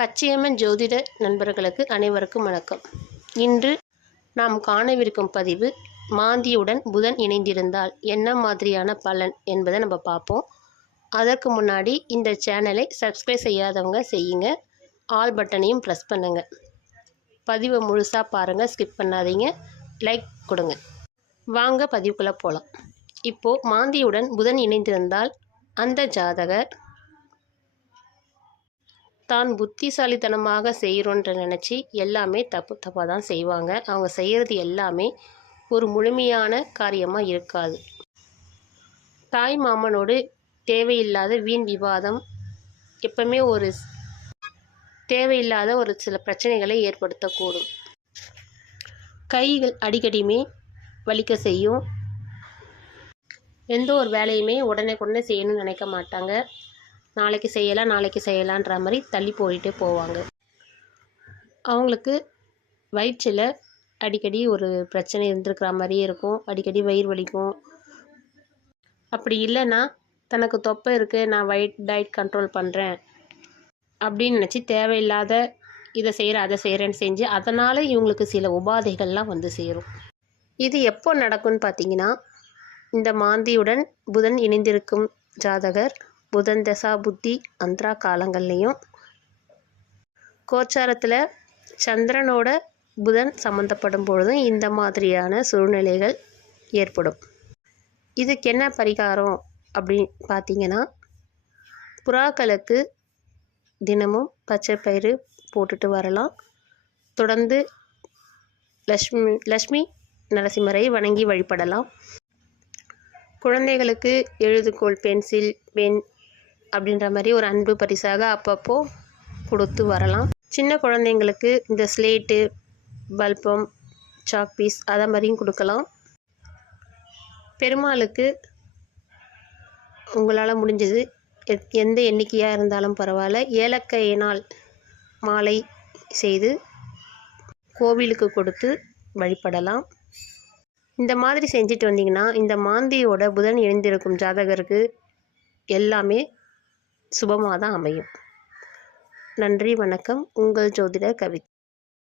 பச்சையம்மன் ஜோதிட நண்பர்களுக்கு அனைவருக்கும் வணக்கம். இன்று நாம் காணவிருக்கும் பதிவு மாந்தியுடன் புதன் இணைந்திருந்தால் என்ன மாதிரியான பலன் என்பதை நம்ம பார்ப்போம். அதற்கு முன்னாடி இந்த சேனலை சப்ஸ்கிரைப் செய்யாதவங்க செய்யுங்க. ஆல் பட்டனையும் ப்ரெஸ் பண்ணுங்கள் பதிவை முழுசாக பாருங்கள் ஸ்கிப் பண்ணாதீங்க. லைக் கொடுங்க. வாங்க பதிவுக்குள்ளே போகலாம் இப்போது மாந்தியுடன் புதன் இணைந்திருந்தால் அந்த ஜாதகர் தான் புத்திசாலித்தனமாக செய்கிறோன்ற நினச்சி எல்லாமே தப்பு தப்பாக தான் செய்வாங்க. அவங்க செய்கிறது எல்லாமே ஒரு முழுமையான காரியமாக இருக்காது. தாய் மாமனோடு தேவையில்லாத வீண் விவாதம் எப்பவுமே ஒரு தேவையில்லாத ஒரு சில பிரச்சனைகளை ஏற்படுத்தக்கூடும். கைகள் அடிக்கடியுமே வலிக்க செய்யும். எந்த ஒரு வேலையுமே உடனே உடனே செய்யணும்னு நினைக்க மாட்டாங்க. நாளைக்கு செய்யலாம் நாளைக்கு செய்யலான்ற மாதிரி தள்ளி போயிட்டே போவாங்க. அவங்களுக்கு வயிற்றில் அடிக்கடி ஒரு பிரச்சனை இருந்திருக்கிற மாதிரியே இருக்கும். அடிக்கடி வயிறு வலிக்கும். அப்படி இல்லைன்னா தனக்கு தொப்பை இருக்குது நான் வயிட் டயட் கண்ட்ரோல் பண்ணுறேன் அப்படின்னு நினச்சி தேவையில்லாத இதை செய்கிறேன் அதை செய்கிறேன்னு செஞ்சு அதனால் இவங்களுக்கு சில உபாதைகள்லாம் வந்து சேரும். இது எப்போ நடக்கும்னு பார்த்தீங்கன்னா இந்த மாந்தியுடன் புதன் இணைந்திருக்கும் ஜாதகர் புதன் தசா புத்தி அந்திரா காலங்கள்லேயும். கோச்சாரத்தில் சந்திரனோட புதன் சம்மந்தப்படும் பொழுதும் இந்த மாதிரியான சூழ்நிலைகள் ஏற்படும். இதுக்கு என்ன பரிகாரம் அப்படின்னு பார்த்தீங்கன்னா புறாக்களுக்கு தினமும் பச்சை பயிறு போட்டுட்டு வரலாம். தொடர்ந்து லக்ஷ்மி லக்ஷ்மி நரசிம்மரை வணங்கி வழிபடலாம். குழந்தைகளுக்கு எழுதுகோல் பென்சில் பென் அப்படின்ற மாதிரி ஒரு அன்பு பரிசாக அப்பப்போ கொடுத்து வரலாம். சின்ன குழந்தைங்களுக்கு இந்த ஸ்லேட்டு பல்பம் சாக் பீஸ் அதை மாதிரியும் கொடுக்கலாம். பெருமாளுக்கு உங்களால் முடிஞ்சது எத்- எந்த எண்ணிக்கையாக இருந்தாலும் பரவாயில்ல. ஏலக்காயினால் மாலை செய்து கோவிலுக்கு கொடுத்து வழிபடலாம். இந்த மாதிரி செஞ்சுட்டு வந்தீங்கன்னா இந்த மாந்தியோட புதன் இணைந்திருக்கும் ஜாதகருக்கு எல்லாமே சுபமாக தான் அமையும். நன்றி வணக்கம். உங்கள் ஜோதிடர் கவித்.